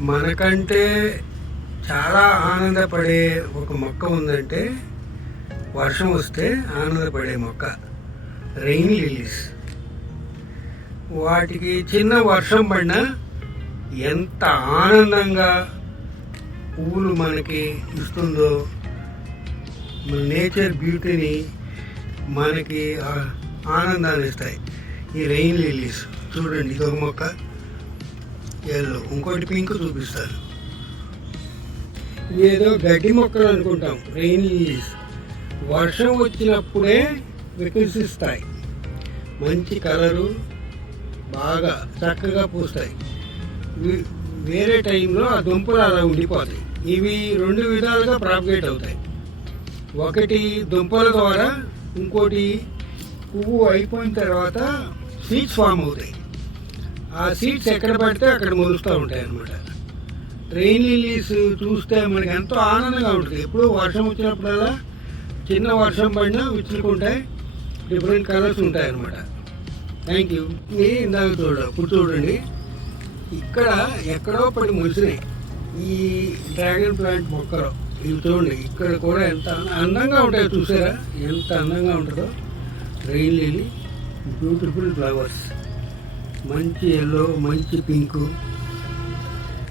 మనకంటే చాలా ఆనందపడే ఒక మొక్క ఉందంటే వర్షం వస్తే ఆనందపడే మొక్క రెయిన్ లిల్లీస్. వాటికి చిన్న వర్షం పడినా ఎంత ఆనందంగా పువ్వులు మనకి ఇస్తుందో, మన నేచర్ బ్యూటీని మనకి ఆనందాన్ని ఇస్తాయి ఈ రెయిన్ లిల్లీస్. చూడండి, ఇదొక మొక్క ఎల్లో, ఇంకోటి పింక్ చూపిస్తాను. ఏదో గడ్డి మొక్కలు అనుకుంటాం. రెయిన్ లిల్లీస్ వర్షం వచ్చినప్పుడే వికసిస్తాయి. మంచి కలరు, బాగా చక్కగా పూస్తాయి. వేరే టైంలో ఆ దుంపలు అలా ఉండిపోతాయి. ఇవి రెండు విధాలుగా ప్రాపగేట్ అవుతాయి. ఒకటి దుంపల ద్వారా, ఇంకోటి పువ్వు అయిపోయిన తర్వాత సీడ్స్ ఫామ్ అవుతాయి. ఆ సీడ్స్ ఎక్కడ పడితే అక్కడ మొలుస్తూ ఉంటాయి అన్నమాట. రెయిన్ లిల్లీస్ చూస్తే మనకి ఎంతో ఆనందంగా ఉంటుంది. ఎప్పుడు వర్షం వచ్చినప్పుడల్లా చిన్న వర్షం పడినా విచ్చుకుంటాయి, డిఫరెంట్ కలర్స్ ఉంటాయి అన్నమాట. Thank you. ఇందాక ఇప్పుడు చూడండి, ఇక్కడ ఎక్కడో పడి మొలిసినాయి ఈ డ్రాగన్ ప్లాంట్ మొక్కలు. ఇవి చూడండి, ఇక్కడ కూడా ఎంత అందంగా ఉంటాయో చూసారా, ఎంత అందంగా ఉంటుందో. రెయిన్ లిల్లీ బ్యూటిఫుల్ ఫ్లవర్స్, మంచి ఎల్లో, మంచి పింకు,